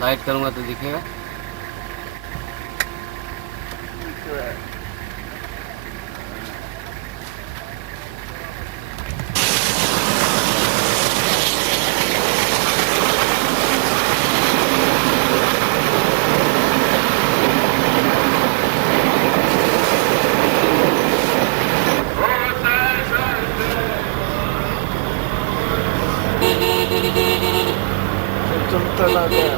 Light करूँगा तो दिखेगा। चलता ला गया।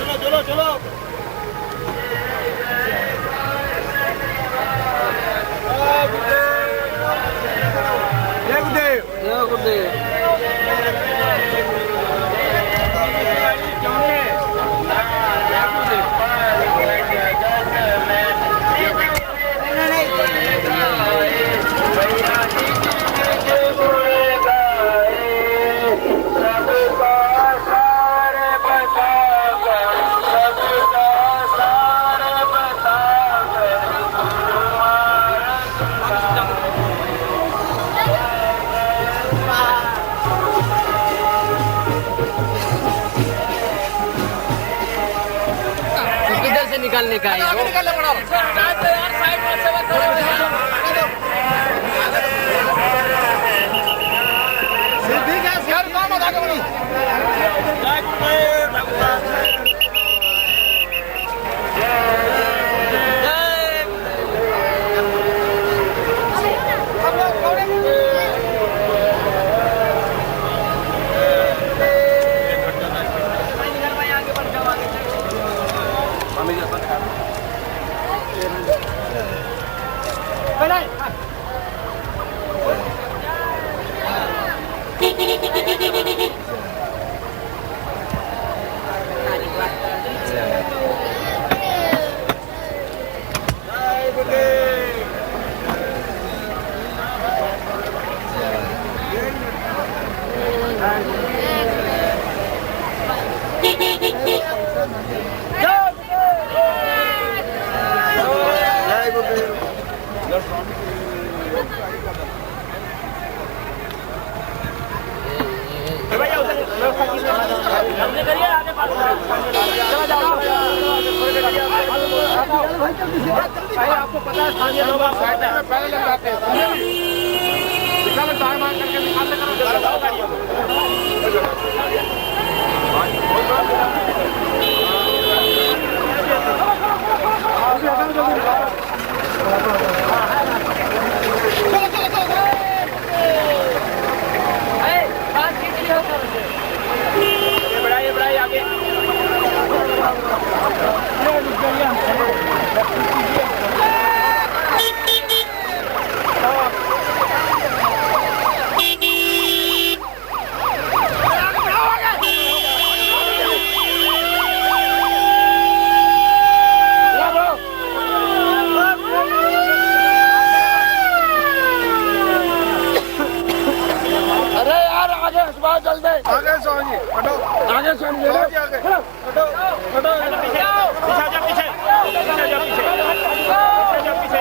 चलो चलो चलो किधर से निकालने का है वो? आपको पता है स्थानीय लोग पहले लग जाते हैं करके बढ़ाइए आगे आगे स्वामी हटो आगे स्वामी आगे हटो हटो पीछे जा पीछे पीछे जा पीछे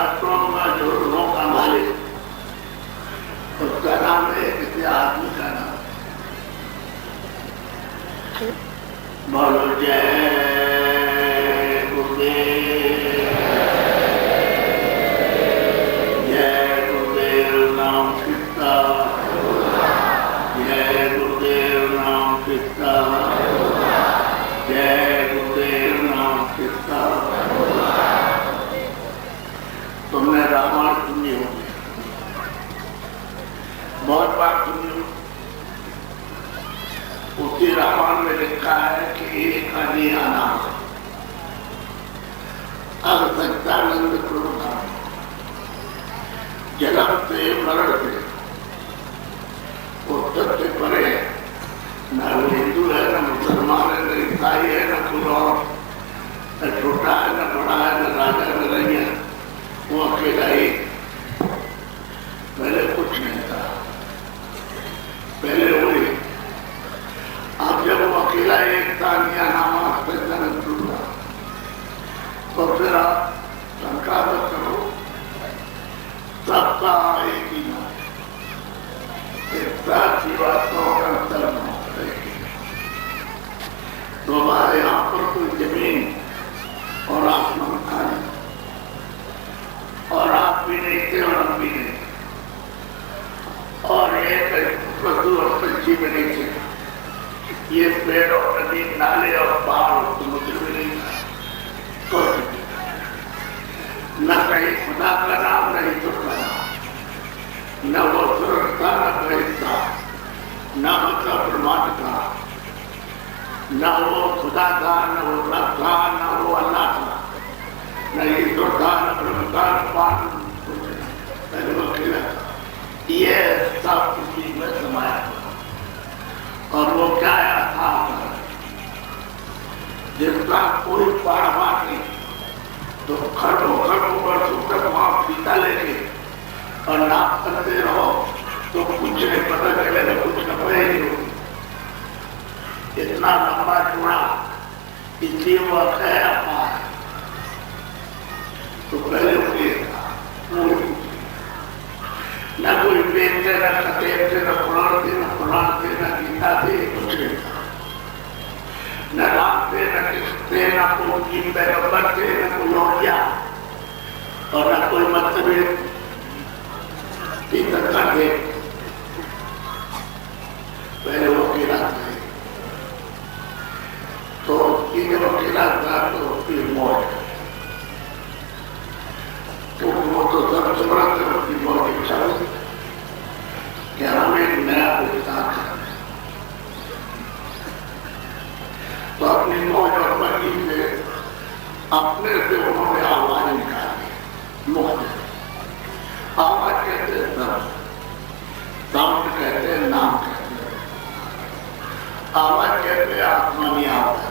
राष्ट्रों में जो लोगों का मालिक, उसका नाम है किसी आदमी का नाम। बोलो जय गुरुदेव, जय गुरुदेव नाम किसका, जय गुरुदेव नाम किसका, जय गुरुदेव नाम किसका। तुमने रामायण सुनी होगी, बहुत बार सुनी होगी। उसी रामायण में लिखा है कि एक अनियाना अब सच्चानंद प्रभुता जन्म से मरण से वो सबसे परे है, न वो हिंदू है, न मुसलमान है, न ईसाई है, न कोई और, न छोटा है, न बड़ा है, न राजा, न रैया, वो अकेला ही। पहले कुछ नहीं था, पहले वही। अब जब वो अकेला एक था नामा सच्चानंद प्रभुता, तो फिर आप संकल्प करो सबका एक ही नाम, जीवात्माओं का धर्म। तो हमारे यहाँ पर कोई जमीन और आसमान था नहीं, और आप भी नहीं थे और हम भी नहीं, और एक पशु और पंछी भी नहीं थे। ये पेड़ और नदी, नाले और पहाड़ और समुद्र भी नहीं था। न कहीं खुदा का नाम, नहीं तो का नाम, न वो स्वर्ग था, न प्रेत था, न मतलब ब्रह्मांड था, न वो खुदा था, न वो रब था, न वो अल्लाह था, न ईश्वर था, न ब्रह्म था, न पान, पहले वो अकेला था। ये सब किसी में समाया था। और वो क्या था जिसका कोई पाड़वा नहीं, तो खड़ो वर्षों तक वहां पीता लेके और नाप करते रहो तो कुछ नहीं पता चलेगा, कुछ न पड़ेगी। इतना लंबा चौड़ा, इसलिए वो अकेला पार। तो पहले वो ये था, न कोई वेद थे, न कतेब थे, न पुराण थे, न गीता थे, कुछ नहीं था। न राम थे, न कृष्ण थे, न कोई पैगंबर थे, न कोई औलिया, और न कोई मतभेद तीर्थंकर थे। पहले वो अकेला था। तो जब अकेला था तो उसकी मौत, तो वो तो सबसे बड़ा उसकी मौत इच्छा हुई कि हमें एक नया विस्तार करना। तो अपनी मौज और मर्जी से अपने से उन्होंने आवाज निकाली, मुक्त आवाज कहते हैं साउंड कहते हैं, नाम कहते हैं। आवाज कहते हैं आत्मानी आवाज।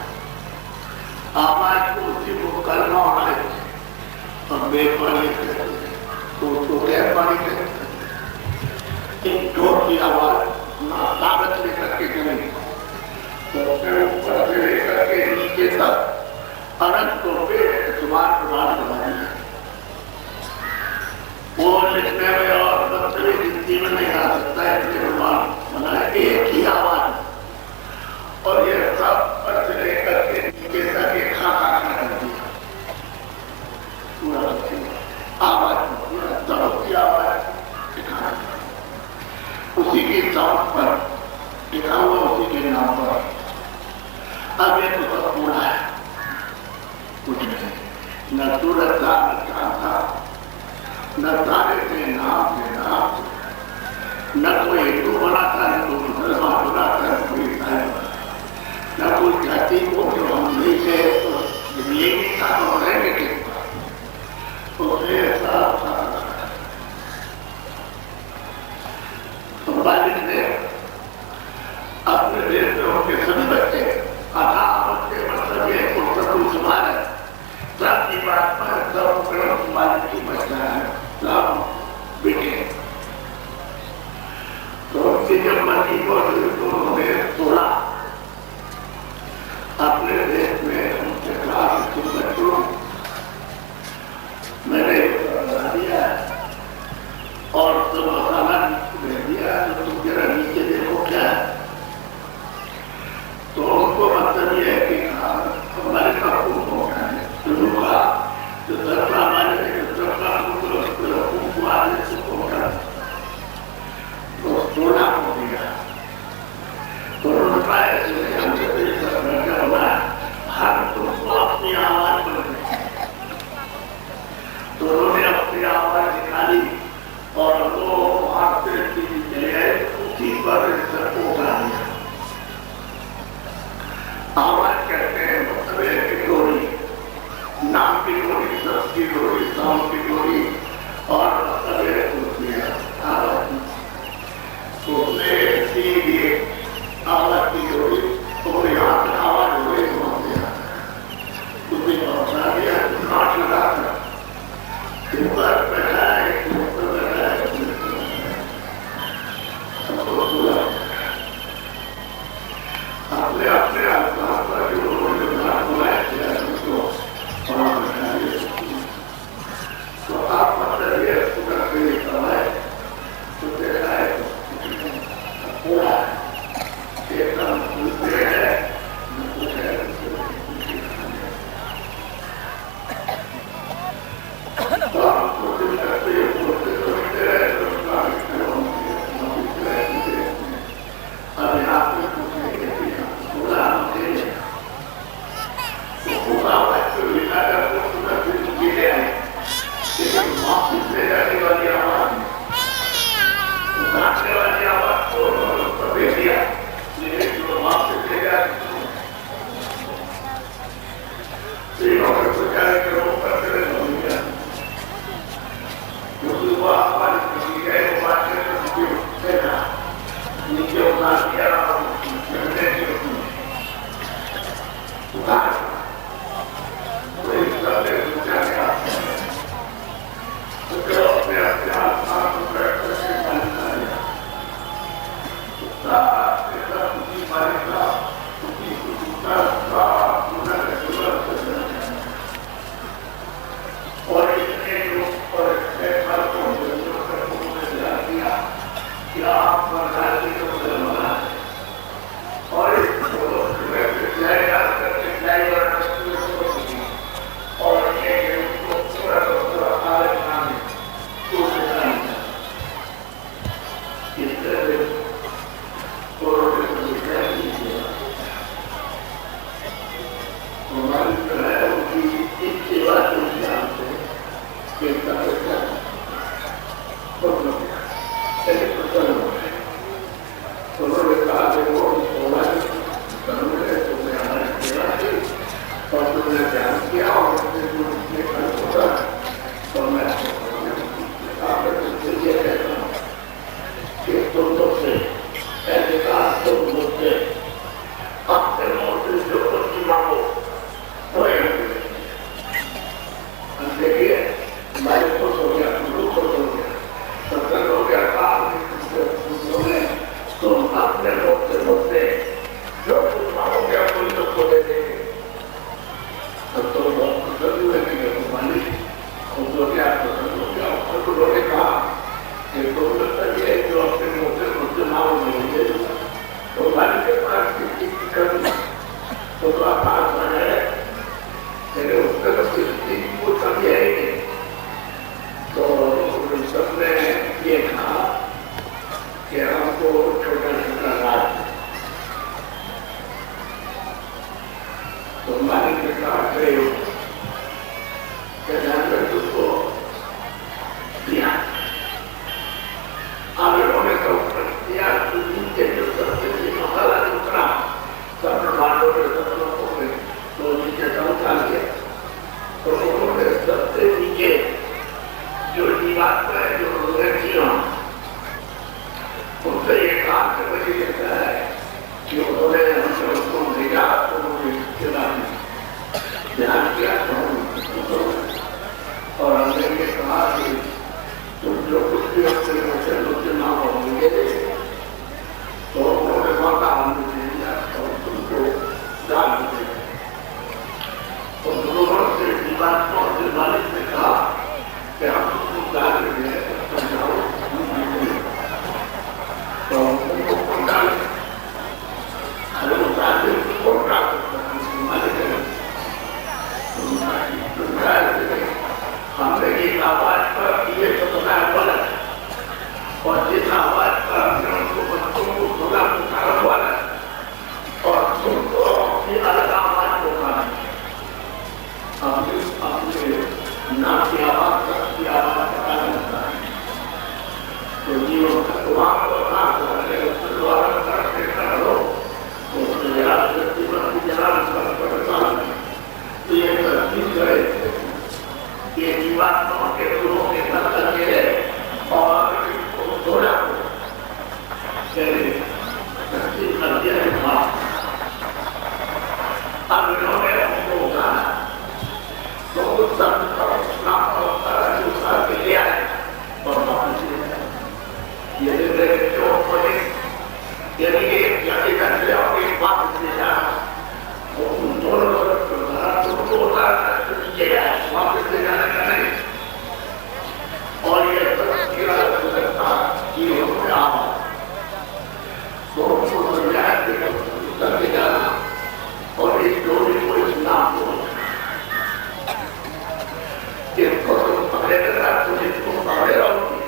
आवाज को उसी को कलमा होना है और बेपानी कहते हैं, तो उसको बेपानी कहते हैं। एक जोर की आवाज ना ताकत लेकर के करेंगे, तो ऊपर से लेकर के नीचे तक अनंत को तुम्हारे प्रदान करवानी है। वो लिखने में और बदतमीज हिंदी में नहीं आ सकता है, बनाए एक ही आवाज, और ये सब से लेकर के नीचे तक एक खाना कर दिया। पूरा आवाज, पूरा दर्द की आवाज दिखाना, उसी के साउंड पर लिखा हुआ, उसी के नाम पर। अब ये तो सब पूरा है, कुछ नहीं, न सूरज था, न चांद था, न तारे थे, नाम थे, न कोई हिंदू बना था, न कोई मुसलमान बना था, न कोई ईसाई बना, न कोई जाति को जो हम नहीं थे, तो ये भी था तो रहेंगे किस पर। तो बालिक ने अपने देश में उनके सभी बच्चे मतलब ये समान है, सबकी बात पर सब बालिक की बच्चा है, सब बेटे। तो उनकी जब मर्जी को उन्होंने तोड़ा अपने देश में, उनसे कहा कि तुम बच्चों, मैंने ساؤنڈ کی ڈوری اور سویرے اٹھتی ہے آواز اس نے سیدھی آواز کی ڈوری تو یہاں پہ آواز ہوئی وہاں دیا اس نے بہت دیا ناچ لگا کر اوپر بیٹھا ہے اوپر بیٹھا ہے اپنے اپنے آسمان پر جو انہوں نے نام بلائے کیا اس کو وہاں بیٹھا ہے تو آپ مطلب یہ پورا کری کرائے تو دیکھا ہے پورا ایک دم دوسرے ہے जीवात्माओं के गुणों के तत्व के और थोड़ा अब इन्होंने हमको उठाना तो उस शब्द का उसका के ले आए और वापस ले आए यदि एक जाति का और एक वापस ले जाना तो उन दोनों वापस ले जाने का नहीं और ये करके जाना और इस डोरी को इस नाम को इसको तुम पकड़े रहना तुम इसको पकड़े रहोगे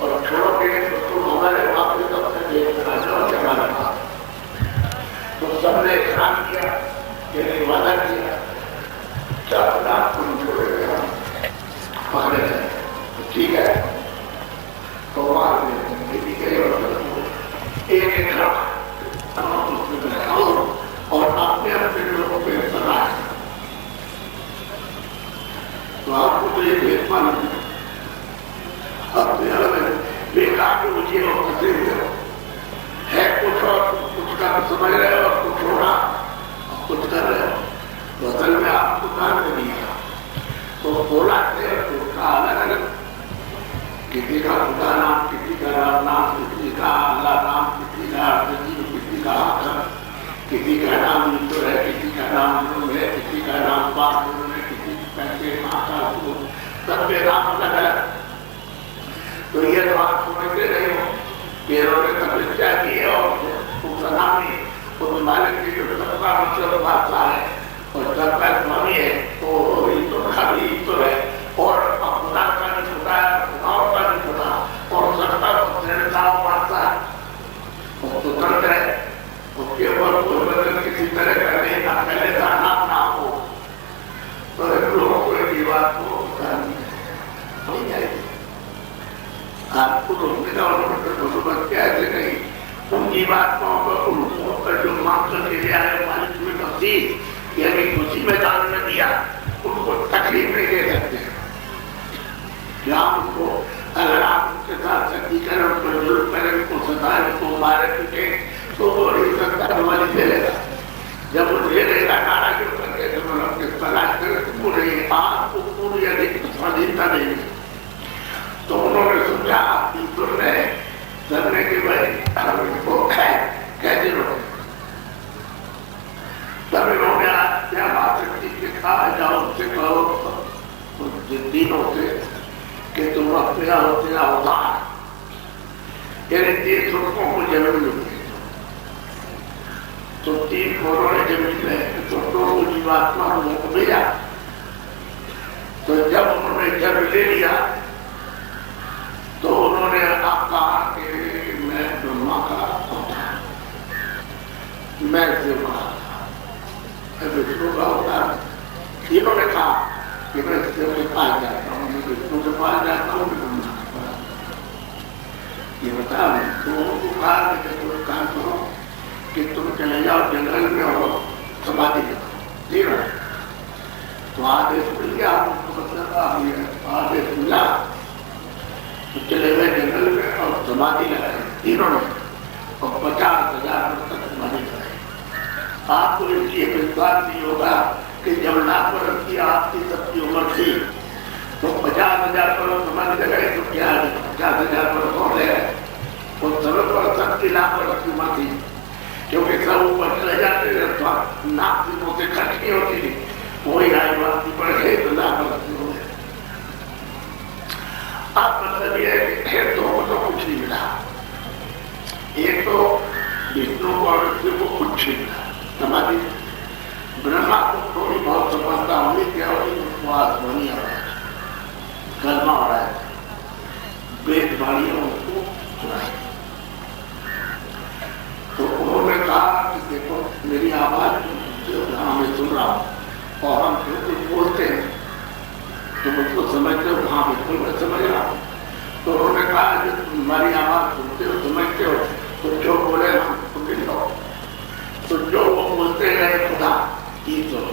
और छोड़ोगे तो तुम हमारे वापस अपने देश में जाओ जमाना तो सबने ध्यान किया ये वादा किया चार लाख तुम छोड़ेगा पकड़े गए ठीक है तो वहां एक और अपने अपने लोगों को बनाए तो आपको तो ये भेदभाव नहीं अपने अलग बेकार के मुझे लोग फंसे हुए है कुछ और कुछ का समझ रहे हो और कुछ हो रहा कुछ कर रहे हो तो असल में आप दुकान में नहीं है तो बोला उसका अलग अलग किसी का खुदा नाम किसी का राम नाम किसी का अल्लाह नाम किसी का किसी का किसी का नाम ईश्वर है किसी का नाम गुरु है किसी का नाम बाप है किसी पैसे माता सब में नाम अलग अलग तो ये तो आप समझते नहीं हो कि इन्होंने तपस्या की है और उसका नाम ही वो मालिक की जो सबका मतलब भाषा है और सबका स्वामी है तो ईश्वर का भी ईश्वर है और खुदा का नहीं खुदा है खुदाओं का नहीं खुदा और सबका निर्णय भाषा और स्वतंत्र है उसके ऊपर कोई बदल किसी तरह का नहीं ना पहले का नाम ना हो तो लोगों को ये बात को नहीं जाएगी आपको रोकने का मतलब कैसे नहीं उनकी बात को जो मांग के लिए आए मालिक में तस्दीक यानी उसी मैदान में दिया उनको तकलीफ नहीं दे सकते क्या उनको अगर आप उनके साथ सख्ती करें उनको जुल्म करें उनको सताएं उनको मारे पीटे तो वो सकता हमारी दे लेगा जब वो दे लेगा नारा क्यों करके जब हम अपने तलाश करें तो पूरे आपको पूरी अधिक स्वाधीनता देंगे तो उन्होंने समझा ईश्वर ने करने के बाद इनको कैसे रोके तब इन्होंने क्या बात रखी कि कहा जाओ उससे कहो दिनों से कि तुम अपने होते अवतार यानी 3 लोगों को जन्म मिलती तो 3 कोरोना जमीन में तो जीवात्मा को भेजा तो जब उन्होंने जन्म ले लिया तो उन्होंने कहा कि मैं ब्रह्मा का अवतार मैं शिव का विष्णु का अवतार इन्होंने कहा कि मैं शिव के पास जाता हूँ मैं विष्णु के पास जाता हूँ ब्रह्मा के पास ये बता तो कहा करो कि तुम चले जाओ जंगल में और समाधि करो तो आदेश मिल गया आदेश मिला तो चले गए जंगल में और समाधि लगाई तीनों ने और 50,000 तक समाधि लगाई आपको इसलिए विश्वास नहीं होगा कि जब लाख वर्ष की आपकी सबकी उम्र थी तो 50,000 वर्ष समाधि लगाई तो क्या 50,000 वर्ष हो गए और सरल वर्ष की लाख वर्ष की उम्र थी क्योंकि सब ऊपर चले जाते नाक से खर्च नहीं होती थी वही आई बात बढ़ गई तो लाख वर्ष की हो गए अब मतलब ये है कि दो को कुछ नहीं मिला एक तो विष्णु को और शिव को कुछ नहीं मिला समाधि ब्रह्मा को थोड़ी बहुत सफलता होनी क्या होगी उसको आसमानी हो रहा है कर्मा हो रहा है वेद वाणियों को सुनाई तो उन्होंने कहा कि देखो मेरी आवाज मैं सुन रहा हूँ और हम जो कुछ बोलते हैं तो मुझको समझते हो हाँ बिल्कुल मैं समझ रहा हूँ तो उन्होंने कहा कि तुम्हारी आवाज सुनते हो समझते हो तो जो बोले हम सुन लो तो जो वो बोलते रहे खुदा ईश्वर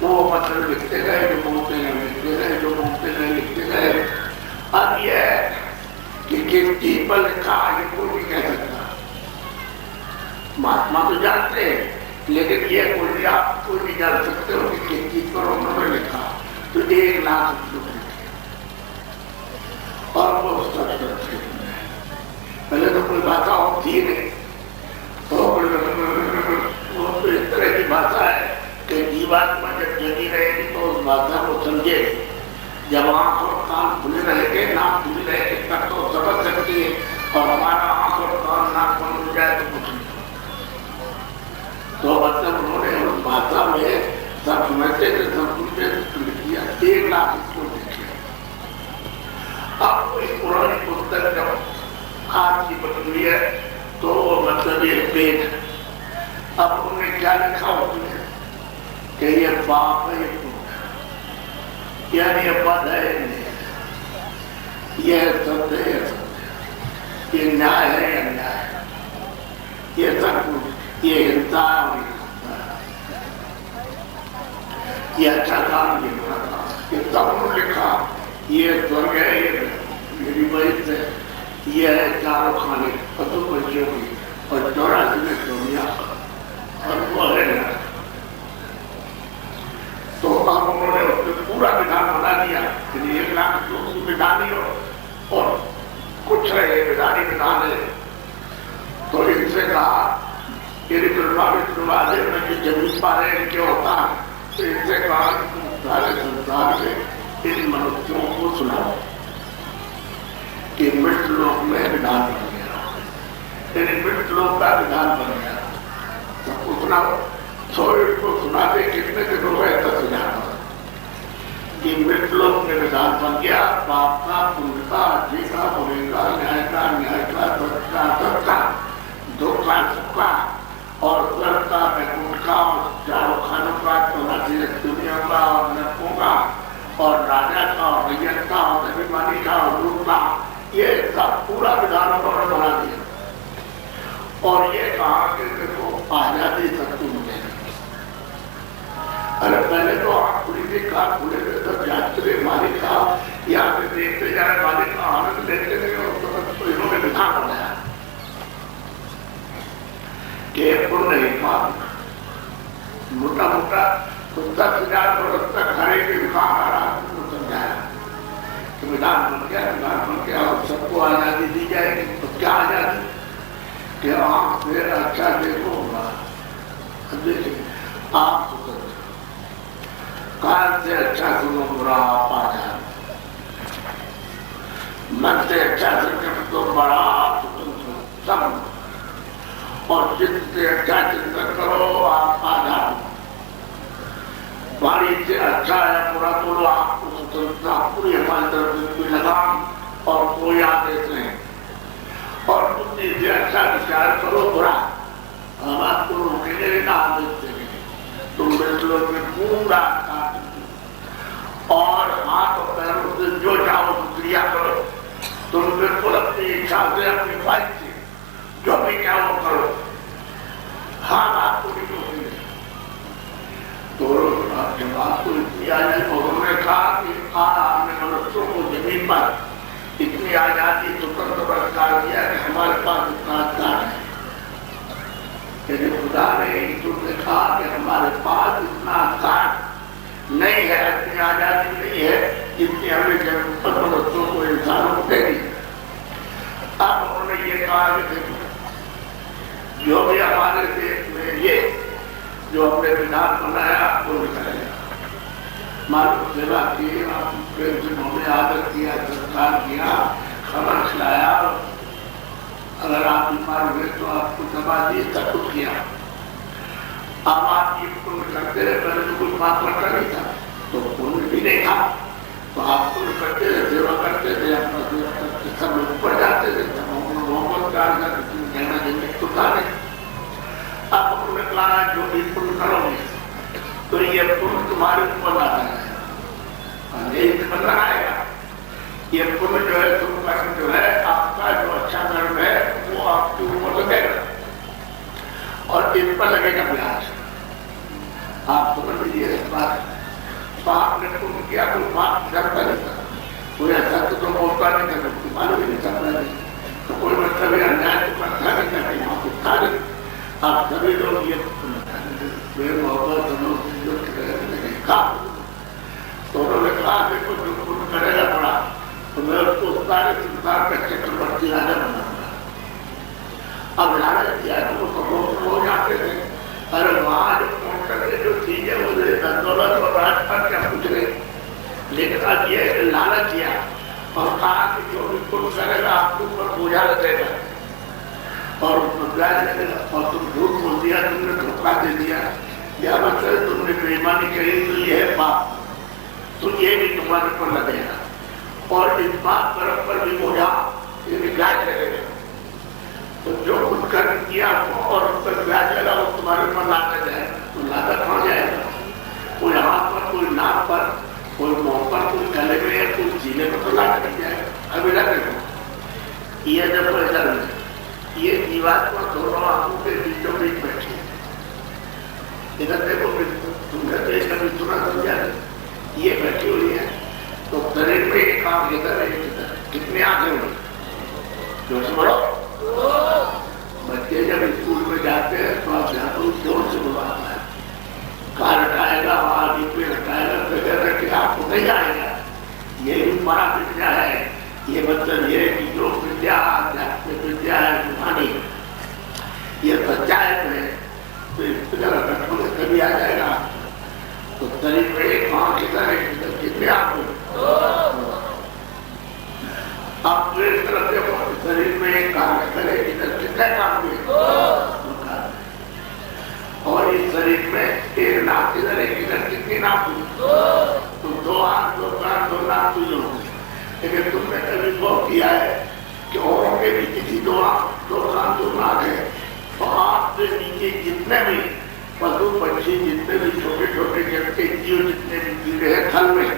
وہ مطلب لکھتے گئے جو بولتے ہیں لکھتے گئے جو بولتے ہیں لکھتے گئے. اب یہ ہے کہ گنتی پر لکھا یہ کوئی نہیں کہہ سکتا. مہاتما تو جانتے ہیں لیکن یہ کوئی آپ کوئی نہیں جان سکتے ہو کہ گنتی پر انہوں نے لکھا تو 1 لاکھ لوگ لکھے اور وہ سب تھے. پہلے تو کوئی بھاشا ہوتی نہیں وہ اس طرح کی بھاشا ہے کہ جیواتما جب جگی رہے گی تو اس بھاشا کو سمجھے. جب آنکھ اور کان کھلے رہے گے ناک کھلے رہے گے تب تو سمجھ سکتی ہے اور ہمارا آنکھ اور کان ناک بند ہو جائے تو کچھ نہیں. تو مطلب انہوں نے اس بھاشا میں سب سمجھتے تھے سب سنتے کیا 1 لاکھ اس کو لکھے. اب اس پرانی پستک جب آج کی بنی ہے تو وہ مطلب یہ پیٹ. اب انہوں نے کیا لکھا ہوتی ہے کہ یہ باپ ہے یہ پوت یعنی یہ بد ہے یہ ستیہ ہے یہ ستیہ یہ نیائے ہے یا نیائے یہ سب کچھ یہ انسان یہ اچھا کام یہ برا کام یہ سب انہوں نے لکھا. یہ سورگ ہے یہ میری بہت ہے یہ ہے 4 خانے پتو بچوں کی اور 84 میں دنیا اور وہ ہے. تو اب انہوں نے اس میں پورا بدھان بنا دیا کہ 1 لاکھ لوگ کی بدھانی ہو اور کچھ رہے بدھانی بدھان ہے. تو ان سے کہا یہ میں جو زمین پا رہے کیا ہوتا ہے تو ان سے کہا کہ تم سارے سنسار میں ان منوشیوں کو سناؤ کہ مٹ لوک میں بدھان بن گیا مٹ لوک کا بدھان بن گیا. سب کو سناؤ تھوڑے کو سناتے کتنے دن ہو گئے 10,000 کہ مٹ لوک میں بدھان بن گیا. باپ کا پنڈ کا اجی کا برے کا نیائے کا سچ کا دکھ کا سکھ کا اور سر کا بیکنٹ کا اور 4 خانوں کا 84 دنیا کا اور نرکوں کا اور راجا کا اور ریت کا اور ابھیمانی کا اور روپ کا یہ سب پورا بدھان انہوں نے بنا دیا. اور یہ کہا کہ دیکھو آزادی سب کو ملے گی. ارے پہلے تو آپ کھلی بھی کھا کھلے تھے سب جانتے تھے مالک کا یہاں سے دیکھتے جائے مالک کا آنند لیتے تھے اور تو انہوں نے بدھان بنایا کہ پور نہیں موٹا موٹا 10,000 برس تک ہر ایک کام آ رہا سمجھایا کہ بدھان بن گیا اور سب کو آزادی دی جائے گی. تو کیا آزادی کہ آپ پھر اچھا دیکھو ہوگا آپ کان سے اچھا سنو برا آپ آ جائے من سے اچھا سکر تو بڑا سب اور جن سے اچھا چنتن کرو آپ آ جاؤ. باری سے اچھا ہے برا تو آپ کو سوتنترتا پوری ہماری طرف سے کوئی لگام اور کوئی آدیش نہیں. اور بدھی سے اچھا وچار کرو برا ہم آپ کو روکیں گے نہ آدیش دیں گے. تم میرے لوگ میں پورا اور ہاتھ اور پیروں سے جو چاہو کریا کرو. تم بالکل اپنی اچھا سے اپنی بات سے جو بھی چاہو کرو ہاں آپ کو بھی روکیں گے. تو جب آپ کو اتنی آزادی انہوں نے کہا کہ ہم نے منشیوں کو زمین پر اتنی آزادی سوتنتر برقرار دیا کہ ہمارے پاس اتنا ادھار ہے. یعنی خدا نے نے کہا کہ ہمارے پاس اتنا ادھار نہیں ہے اتنی آزادی نہیں ہے جتنی ہمیں منشیوں کو انسانوں کو دے دی. اب انہوں نے یہ کہا کہ جو بھی ہمارے دیش میں یہ جو ہم نے بدھان بنایا وہ نکالے معلوم سیوا کی انہوں نے آدر کیا سرکار کیا خبر کھلایا. اگر آپ بیمار ہوئے تو آپ کو دوا دی سب کچھ کیا. اب آپ کی پن کرتے رہے پہلے تو کچھ بات کرتا نہیں تھا تو پن بھی نہیں تھا تو آپ پن کرتے رہے سیوا کرتے تھے اپنا سیوا کرتے سب لوگ اوپر جاتے تھے محبت کا کہنا دینے تو تھا نہیں. اب انہوں نے کہا جو بھی پن کرو گے تو یہ پن تمہارے اوپر آتا ہے ایک بن رہا ہے. یہ پن جو ہے تم کرم جو ہے آپ کا جو اچھا کرم ہے وہ آپ کے اوپر لگے گا اور ان پر لگے گا بیاج. آپ سمجھ لیجیے اس بات सारे संसार का चक्रवर्ती राजा बनाऊंगा। अब लालच दिया तो वो हो जाते थे। अरे वहां जो पहुंच करके जो चीजें मुझे दौलत और राजपाट क्या पूछ रहे, लेकिन अब ये लालच दिया और कहा कि जो भी कुछ करेगा आपके ऊपर बोझा लगेगा और और तुम झूठ बोल दिया, तुमने धोखा दे दिया, या मतलब तुमने बेईमानी करी तो ये है पाप, तो ये भी तुम्हारे पर लगेगा और इस बात पर भी बोझा ये भी ब्याज लगेगा। तो जो कुछ कर किया और उस पर ब्याज लगा वो तुम्हारे पर लाना जाएगा, तो लागत हो जाएगा। कोई हाथ पर, कोई नाक पर, कोई मुंह पर, कोई गले में या कोई जीने में तो लागत नहीं जाएगा। अभी लगेगा ये जब ऐसा नहीं, ये जीवात्मा दोनों आंखों के बीचों बीच बैठी है। इधर देखो तुमने तो एक कभी सुना समझा नहीं, ये बैठी हुई है तो शरीर में एक आंख इधर है, इधर कितनी आंखें हुई जो समझो। बच्चे जब स्कूल में जाते हैं तो आप जाते जोर से बुलाता है, कहा रटाएगा, आगे पे रटाएगा, बगैर रखे आपको नहीं आएगा। ये भी बड़ा विद्या है। ये मतलब ये कि जो विद्या आध्यात्मिक विद्या है रूहानी, ये सच्चाई है तो इस तरह रखोगे तभी आ जाएगा। तो शरीर में एक आंख इधर है, कितने आंख आप जो इस तरह देखो शरीर में एक काम करे, इधर कितने काम और इस शरीर में एक नाक इधर है, इधर कितनी नाक हुई, तो दो आंख, दो कान, दो नाक हुई होगी। लेकिन तुमने कभी वो किया है कि औरों के भी किसी दो आंख, दो कान, दो नाक है, तो आंख से नीचे जितने भी पशु पक्षी, जितने भी छोटे छोटे जगते जीव, जितने भी कीड़े हैं थल में,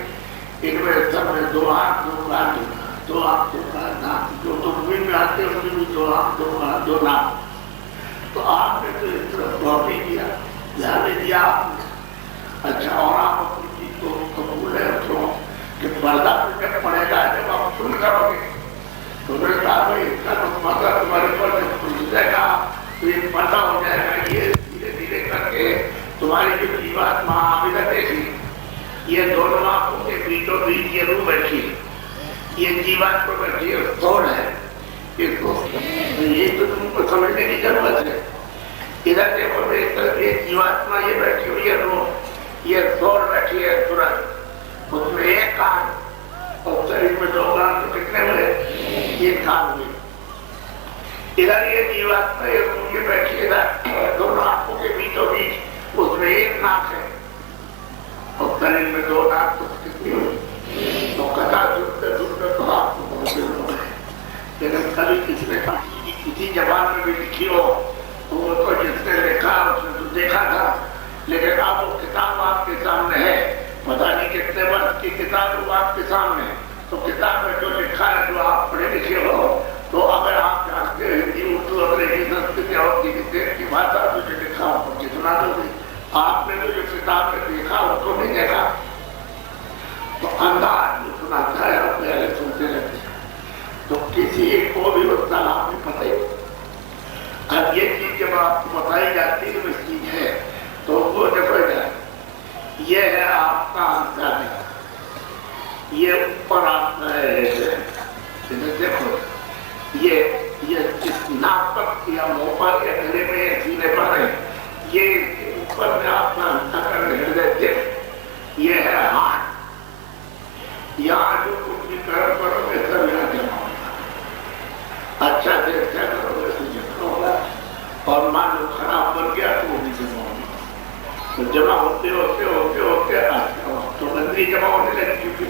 इनमें सब में दो आंख, दो कान, दो आंख, दो कान, नाक, जो तो भूमि में आते हैं उसमें भी दो आंख, दो कान, दो नाक। तो आपने तो इस तरह कॉपी किया, ध्यान दिया आपने। अच्छा, और आप अपनी चीज को कबूल है तो कि पर्दा जब पड़ेगा जब आप सुन करोगे तो उन्होंने कहा भाई इसका तो पर्दा तुम्हारे ऊपर जब खुल जाएगा तो ये पर्दा हो जाएगा। ये धीरे धीरे करके तुम्हारी जो जीवात्मा आविदा देखी, ये दोनों आंखों के बीचों बीच ये रूह बैठी है, ये जीवात्मा बैठी है, सोल है इसको। ये तो तुमको समझने की जरूरत है। इधर देखो ये जीवात्मा ये बैठी हुई है रूह, ये सोल बैठी है तुरंत, उसमें एक कान और शरीर में दो कान, तो कितने हुए, एक कान हुए। इधर ये जीवात्मा ये रूह ये बैठी है इधर दोनों आंखों के बीचों बीच, उसमें एक नाक है और शरीर में दो नाक, तो कितनी हुई। तो कथा सुनते सुनते तो आपको बहुत देर हो गए। लेकिन कभी किसने किसी जबान में भी लिखी हो तो उसको जिसने लिखा उसने तो देखा था, लेकिन आप वो किताब आपके सामने है, पता नहीं कितने वर्ष की किताब वो आपके सामने, तो किताब में जो लिखा है जो आप पढ़े लिखे हो, तो अगर आप जानते हैं हिंदी, उर्दू, अंग्रेजी, संस्कृत और देश की भाषा तो जो लिखा हो तो सुना दोगे। आपने जो किताब में देखा उसको नहीं देखा तो अंधा आदमी सुनाता है और पहले सुनते रहते हैं, तो किसी एक को भी उसका लाभ नहीं पता ही। अब ये चीज जब आपको बताई जाती है वो चीज है तो वो देखो ये है आपका अंतर, ये ऊपर आता है, देखो ये इस नाक पर या मुंह पर या गले में या सीने पर है, ये ऊपर में आपका अंतर हृदय देख, ये है हाथ। यहाँ जो कुछ भी कर्म करोगे सब यहाँ जमा होगा, अच्छा से अच्छा करोगे तो जमा होगा, और मान लो खराब बन गया तो वो भी जमा होगा। तो जमा होते होते होते होते तो गंदगी जमा होने लगी, क्योंकि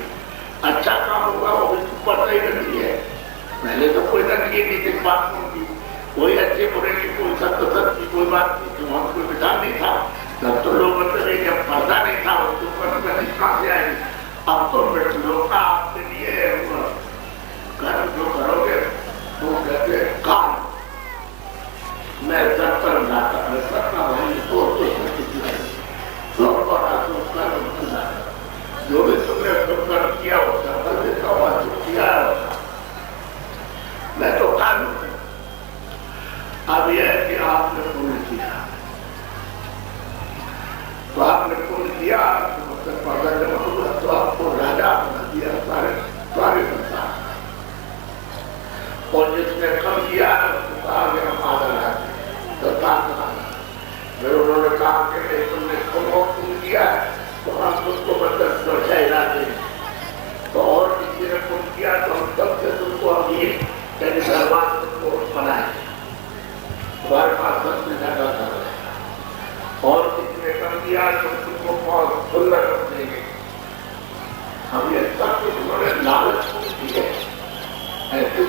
अच्छा काम होगा वो भी ऊपर से ही गंदगी है। पहले तो कोई गंदगी नहीं थी, बात नहीं थी, कोई अच्छे बुरे की कोई सत्य की कोई बात नहीं थी, वहाँ कोई विधान नहीं था। तब तो लोग मतलब जब पर्दा नहीं था उसके ऊपर गंदगी कहाँ से आएगी। अब तो लोग का आपके लिए कर्म जो करोगे वो कहते काम, मैं सर पर जाता मैं सपना भाई तो जो भी तुमने कर्म किया होता किया होता, मैं तो कानून हूं। अब यह है कि आपने पुण्य किया, तो आपने पुण्य किया तो आपको राजा बना दिया।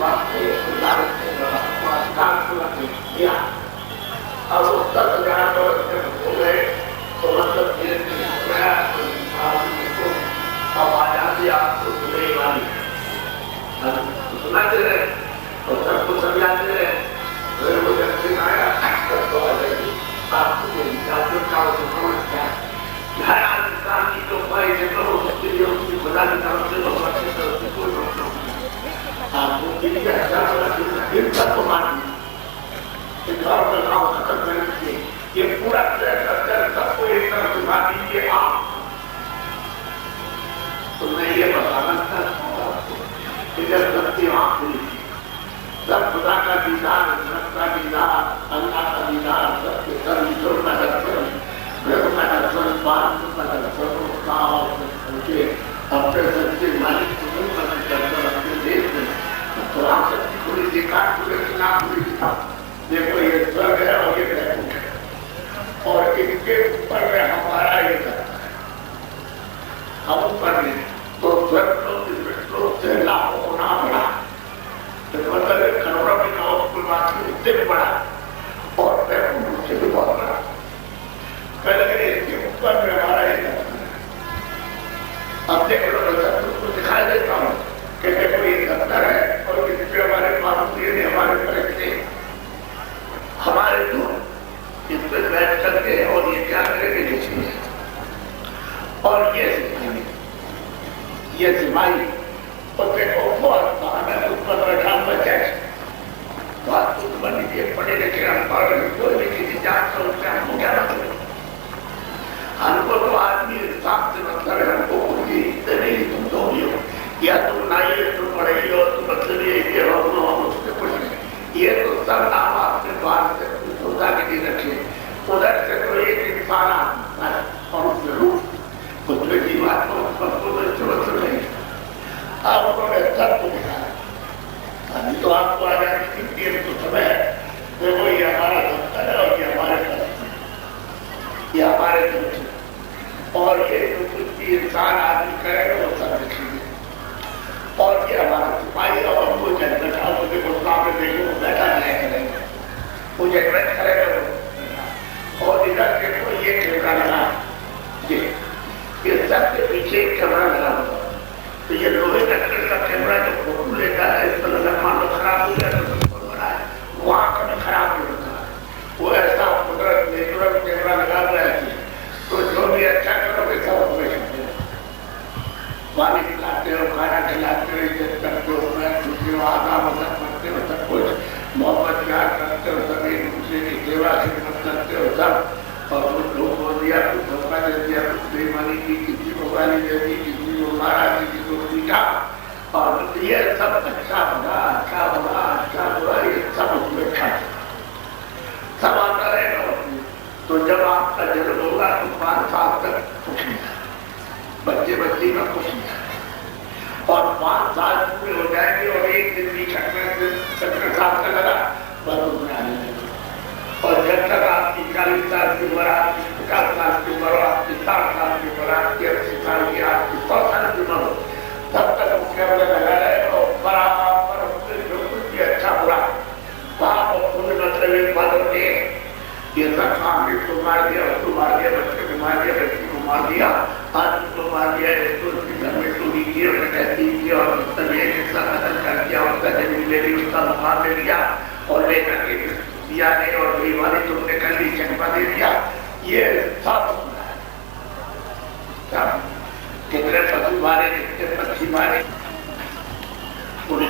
वास्ते किया। अब वो 10,000 वर्ष जब हो गए तो मतलब ये अब आजादी आपको मिलने वाली है, सुनाते रहे और सबको समझाते रहे। फिर वो जब दिन आया तो आ जाएगी आपको ये विचार का समझता है हर इंसान की तो भाई जितना हो सकती है उसकी खुदा की तरफ से भगवान की तरफ से कोई रोक नहीं। आपको दिन का अच्छा दिन तक तो मान लीजिए घर का काम खत्म करने के ये पूरा प्रयत्न कर सबको एक तरफ उठा दीजिए आप। तो मैं ये बताना चाहता हूँ कि जब धरती आँख खुली सब खुदा का दीदार, रब का दीदार, अल्लाह का दीदार, सबके सब ईश्वर का दर्शन, ब्रह्म का दर्शन, पार्थ का दर्शन, उसका और उनके अपने सच्चे मालिक को का दर्शन अपने देश में तो आप सबकी खुली देखा पूरे चुनाव खुली दिखा। देखो ये स्वर्ग है और ये बैकुंठ है और इनके ऊपर में हमारा ये करता है। हम ऊपर में तो स्वर्ग लोग से लाखों गुना बड़ा मतलब करोड़ों में कहो कोई बात नहीं उससे भी बड़ा और बैकुंठ उससे भी बहुत बड़ा। पहले इसके ऊपर में हमारा ये करता है। अब देखो सबको दिखाई देता हूँ कि देखो ये दफ्तर है और इस पे हमारे पास ये हमारे परिचय हमारे दूर इस पे बैठ करके और ये क्या करेंगे किसी और ये सिपाही और देखो बहुत बहाना ऊपर बैठा बचा बात तो बन लीजिए पढ़े लिखे हम पढ़ कोई भी किसी जात का उससे हमको क्या मतलब हमको तो आदमी साफ से मतलब है हमको कुछ नहीं तुम तो ही हो या तुम नाइए तुम पढ़ेगी और तुम मतलब ये हो हम उससे कुछ नहीं। ये तो सब नाम आपने बाहर से सोचा के नहीं रखे उधर से तो एक इंसान आता है और उसमें रूप उसमें जीवात्मा सबको तो नहीं। अब उन्होंने सबको दिखाया अभी तो आपको आजादी की गेम तो समय है। देखो ये हमारा दफ्तर है और ये हमारे ये हमारे दोस्त और ये जो कुछ भी इंसान आदमी करेगा वो सब लिखेंगे और ये हमारा सिपाही और वो जनरल साहब मुझे गुस्सा में देखो वो बैठा नहीं करेंगे वो जनरल करेगा और इधर देखो ये कैमरा लगा ये सबके पीछे एक कैमरा लगा हुआ तो ये लोहे का कैमरा जो फोटो लेता है इस पर अगर मान लो खराब हो जाए तो बना है वहाँ कभी खराब नहीं होता वो ऐसा कुदरत नेचुरल कैमरा लगा हुआ है तो जो भी अच्छा करोगे सब उसमें पानी पिलाते हो खाना खिलाते हो इज्जत करते हो छुट्टी हो आधा मदद करते हो सब कुछ मोहब्बत प्यार करते हो सभी दूसरे की सेवा खिदमत करते हो सब और कुछ लोग बोल दिया कुछ धोखा दे दिया कुछ बेईमानी की किसी को गाली दे दी किसी को मारा किसी को पीटा और ये सब अच्छा बुरा ये सब उसमें खा सब आता रहेगा। तो जब आपका जन्म होगा तो 5 साल तक कुछ नहीं बच्चे का कुछ नहीं और 5 साल पूरे हो जाएंगे और एक दिन भी 70 साल का लगा बस उसमें आने लगे और जब तक आपकी 40 साल की उम्र आपकी 50 साल की उम्र आपकी 60 साल की उम्र आपकी 80 साल की आपकी 100 साल की उम्र हो तब तक उसके अंदर लगा रहे और बराबर उससे जो कुछ भी अच्छा बुरा पाप और पुण्य मतलब एक बात होती है। ये सब आदमी को मार दिया उसको मार दिया बच्चे को मार दिया बच्ची को मार दिया आदमी को मार दिया इसको उसकी घर में चोरी की और डकैती की और तभी एक हिस्सा खत्म कर दिया उसका जमीन ले ली उसका मकान ले लिया और लेकर के दिया नहीं और बेईमानी तुमने कर ली चकमा दे दिया। ये सब कितने पशु मारे कितने पक्षी मारे पूरी